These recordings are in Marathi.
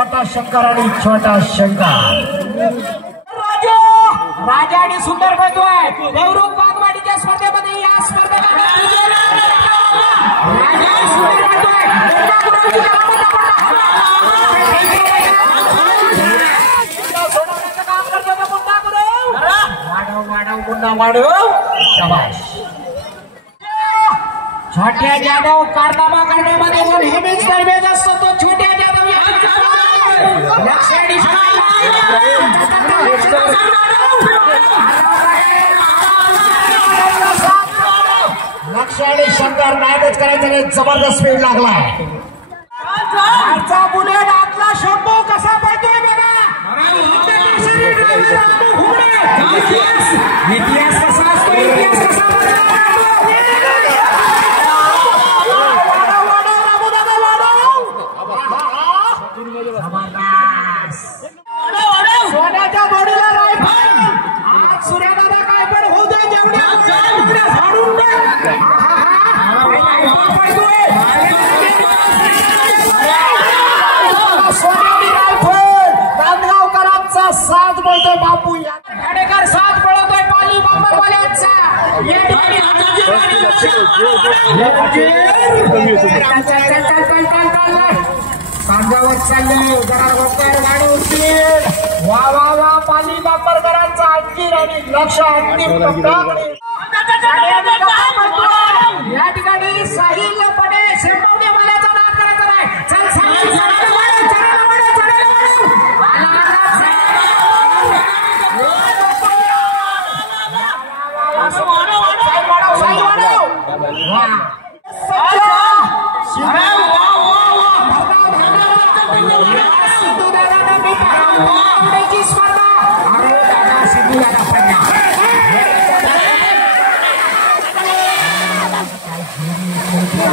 मोठा शंकर आणि छोटा शंकर. राजा आणि सुंदर पळतोय देवरुख बागवाडीच्या स्पर्धेमध्ये. या स्पर्धेमध्ये छोट्या जाधव कारनामा करण्यामध्ये जो नेहमीच तरबेज असतो तो छोट्या जाधव. लक्ष आणि शंकर नायकच करायचं. जबरदस्त स्पीड लागलाय. बुलेट आतला शंभू कसा पळतोय बघा. इतिहास कसा असतो. इतिहास कसा सोन्याच्या जोडीला रायफल. आज सूर्यदादा काय पण होऊ दे. जेवढ्या झाडून सोन्याची रायफल. नांदगावकरांचा साथ बोलतोय बापू. खाडेकर साथ पळवतोय पाली बांबरवाल्यांचा. या ठिकाणी सांगावत चालले जरा वकर वाढवतील. वा वा वा पाली बांबरकरांचा अंजीर आणि लक्ष अंतिम या ठिकाणी साहिल पडे शेवटवणे माल्याचा नाद करायचा नाही.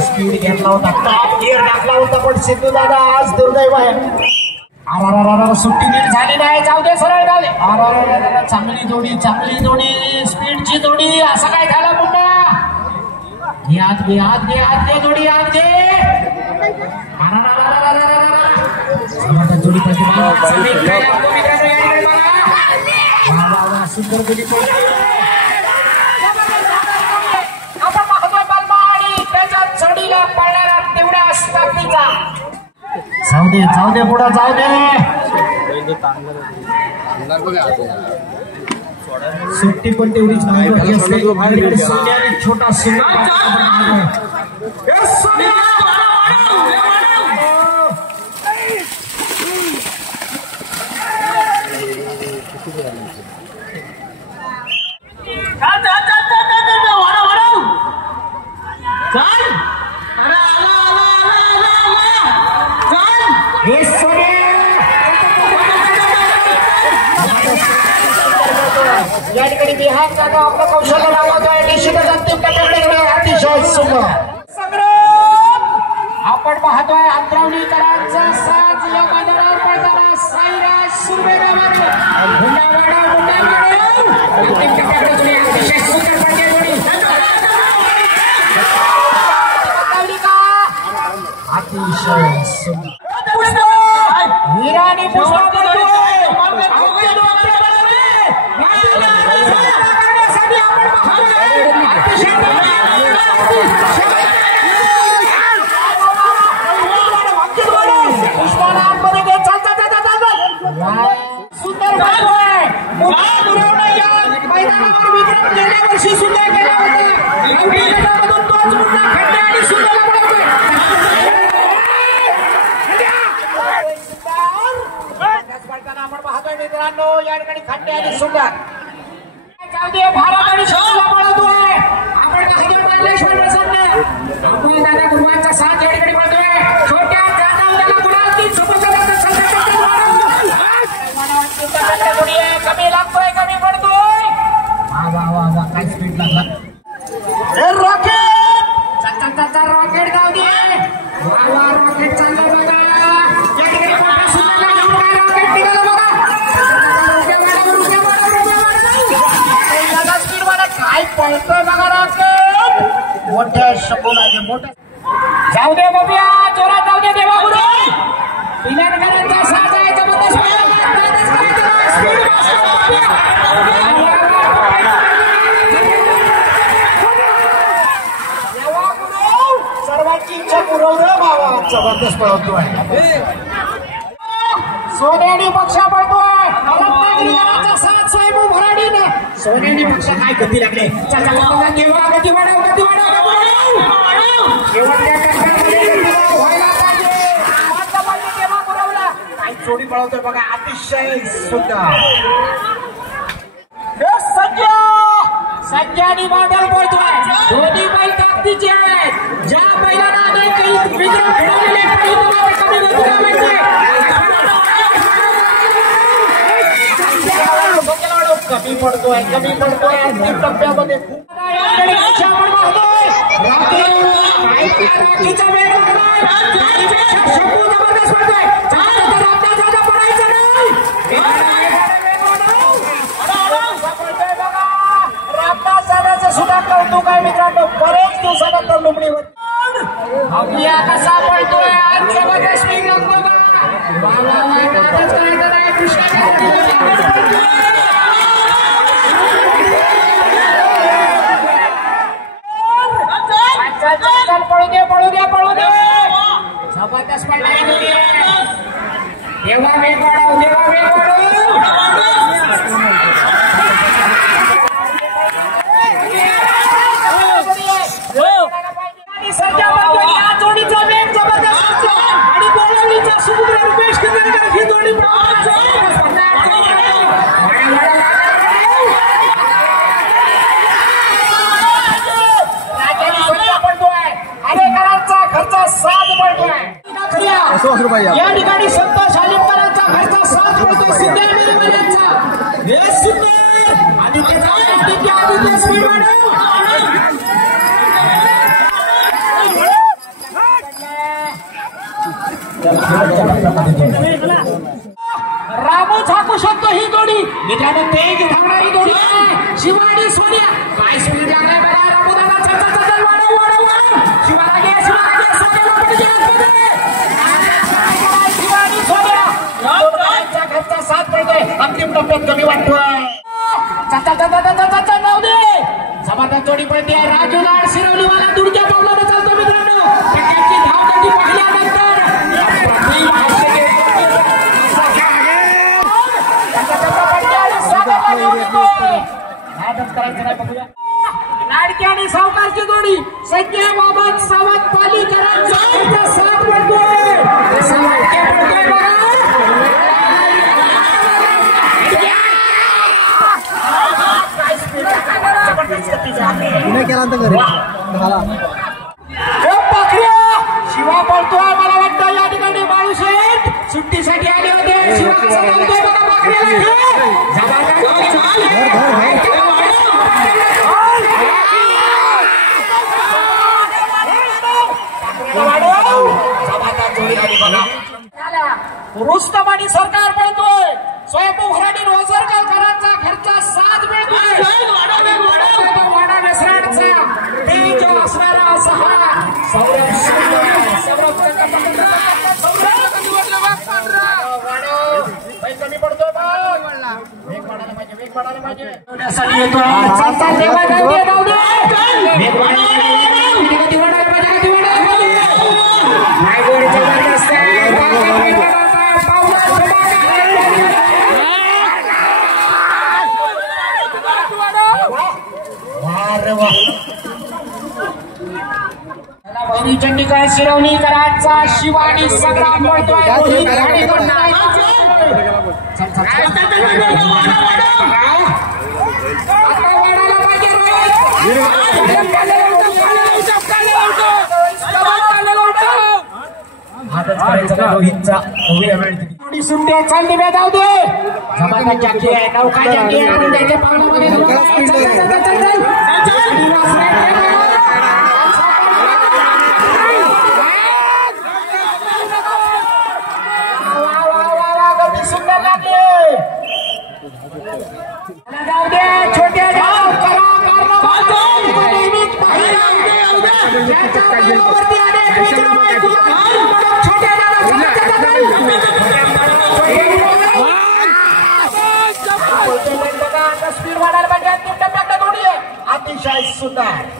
स्पीड घेतला होता. टॉप गिअर टाकला होता पण सिद्धू दादा आज दुर्दैव आहे. सुट्टी नीट झाली नाही. जाऊ दे सरळ झाले. चांगली जोडी चांगली जोडी स्पीडची जोडी. असं काय झालं पुन्हा. आत घे आत घे आत घे जोडी आत घे. जोडी सुंदर जोडी चढीला पळणारा तेवढ्या ताकदीचा. जाऊ दे पुढे जाऊ दे. सुट्टी पण तेवढीच महत्वाची असते. छोटा या ठिकाणी बिहार जागा आपलं कौशल्य लावतोय. निश्चितच अंतिम टप्प्याकडे अतिशय सुंदर संग्राम आपण पाहतोय. अंतरावणीकरांचा साज या मैदानावर पडताना साईराज सुरवेरावर अंतिम टप्प्याकडे अतिशय सुंदर पडते. अतिशय सुंदर वीरानी पुष्पा सुंदर मैदानावर विक्रम गेल्या वर्षी सुद्धा केला होता. आपण पाहतोय मित्रांनो या ठिकाणी खड्डे आणि सुंदर भारत आणि शोधला पळतोय. आपण पाहतोय बालेश्वर प्रसन्न दादा गुरुवांचा साथ या ठिकाणी पळतोय. छोट्या जाधव गुलाल ती कमी लागतोय कमी पडतोय. वा काय स्पीड लागला. रॉकेट रॉकेट जाऊ दे. वा रॉकेट चाललं बघा. या ठिकाणी रॉकेट निघालं बघा. स्पीड मध्ये काय पळतोय बघा रॉकेट. मोठ्या शंभूला मोठ्या जाऊ दे बघूया. जोरात जाऊ दे देवा गुरु. पिल्यानगरांचा जबरदस्त पळवतोय सोनेरी पक्ष पळतोय रत्नागिरीचा साथ साहेब भराडीने सोनेरी पक्ष काय गती लागले केव्हा गती वाढव गती वाढव काय चोरी पळवतोय बघा अतिशय सुंदर सज्जानी बादल पळतोय दोन्ही बैल ताकदीचे आहेत ज्या बैलांना अनेक विक्रम घडवलेले कमी पडतोय अंतिम टप्प्यामध्ये सुद्धा कौतुक आहे मित्रांनो बरेच दिवसानंतर लुबडीवर कसा पळतोय आज जबरदस्त स्पीड लागतो पळू दे जबरदस्त पडला देवा वेग वाढव या ठिकाणी संतोष आलिमकरांचा घरचा साथ पडतो सिद्धार्थचा आदित्य स्पीड रामू झाकू शकतो ही जोडी मित्रांनो तेज धावणारी जोडी आहे शिवानी सोनिया काय स्पीड लागलाय बघा रामू दादा चल वाढव शिवानी घरचा साथ पडतोय अंतिम टप्प्यात कमी वाटतोय जाऊ दे जबरदस्त जोडी पडते राजू लाड शिरवलीवाला दुर्ग्या पावलाने चालतो मित्रांनो त्याची धाव गती पाहिल्यानंतर लाडकी आणि सावकारची जोडी सध्या बाबा सावंत पालीकरांचा साथ पडतोय शिवा पळतोय मला वाटतं या ठिकाणी बाळूशेठ सुट्टीसाठी आले होते रुस्तम आणि सरकार पळतोय स्वयंभू भराडी रोजरकरांचा घरचा साथ मिळतोय वाडा वेसरांचा तेज असणारा सहा कमी पडतोय वेग वाढायला पाहिजे चंडीगड शिरवणीकरांचा शिवानी संग्राम पळतोय सुट्ट्या चालली जाऊ दे जमाता जागी आहे नौका जागी आहे आपण त्याच्या पावलामध्ये सुंदर लागले जाऊ दे छोट्या जाऊ स्पीड वाढायला पाहिजे अतिशय सुंदर